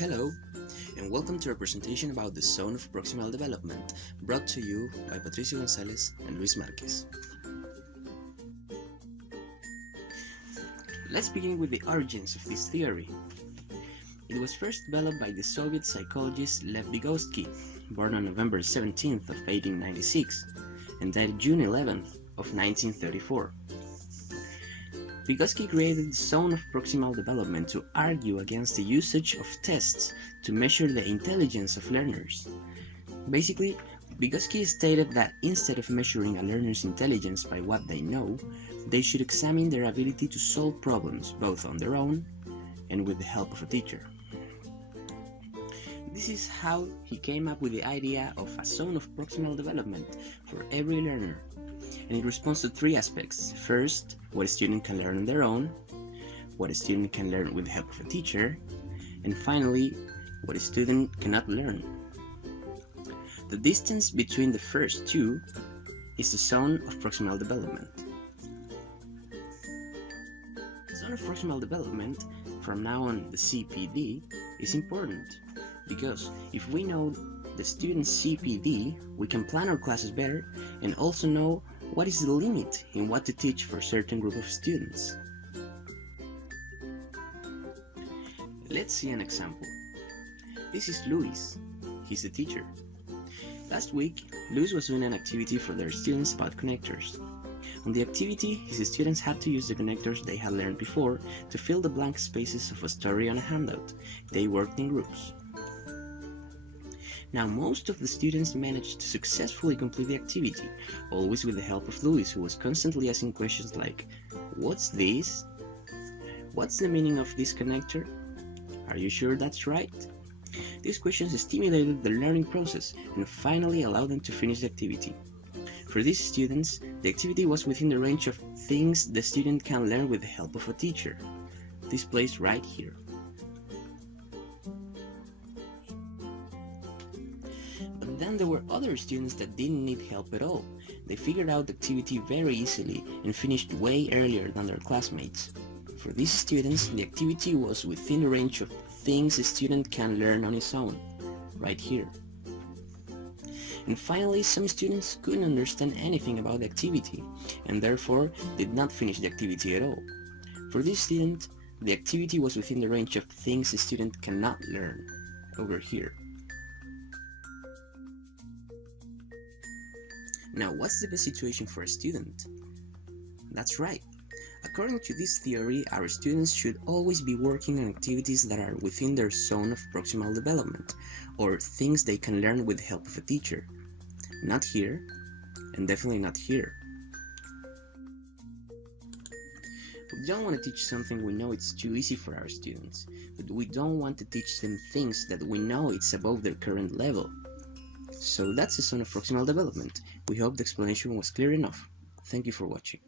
Hello, and welcome to our presentation about the zone of proximal development, brought to you by Patricio González and Marquez. Let's begin with the origins of this theory. It was first developed by the Soviet psychologist Lev Vygotsky, born on November 17th of 1896 and died June 11th of 1934. Vygotsky created the zone of proximal development to argue against the usage of tests to measure the intelligence of learners. Basically, Vygotsky stated that instead of measuring a learner's intelligence by what they know, they should examine their ability to solve problems both on their own and with the help of a teacher. This is how he came up with the idea of a zone of proximal development for every learner, and it responds to three aspects. First, what a student can learn on their own, what a student can learn with the help of a teacher, and finally, what a student cannot learn. The distance between the first two is the zone of proximal development. The zone of proximal development, from now on the CPD, is important because if we know the student's CPD, we can plan our classes better and also know what is the limit in what to teach for a certain group of students. Let's see an example. This is Luis. He's the teacher. Last week, Luis was doing an activity for their students about connectors. On the activity, his students had to use the connectors they had learned before to fill the blank spaces of a story on a handout. They worked in groups. Now, most of the students managed to successfully complete the activity, always with the help of Luis, who was constantly asking questions like, "What's this? What's the meaning of this connector? Are you sure that's right?" These questions stimulated the learning process and finally allowed them to finish the activity. For these students, the activity was within the range of things the student can learn with the help of a teacher. This place right here. But then there were other students that didn't need help at all. They figured out the activity very easily and finished way earlier than their classmates. For these students, the activity was within the range of things a student can learn on his own, right here. And finally, some students couldn't understand anything about the activity and therefore did not finish the activity at all. For this student, the activity was within the range of things a student cannot learn, over here. Now, what's the best situation for a student? That's right. According to this theory, our students should always be working on activities that are within their zone of proximal development, or things they can learn with the help of a teacher. Not here, and definitely not here. We don't want to teach something we know it's too easy for our students, but we don't want to teach them things that we know it's above their current level. So that's the zone of proximal development. We hope the explanation was clear enough. Thank you for watching.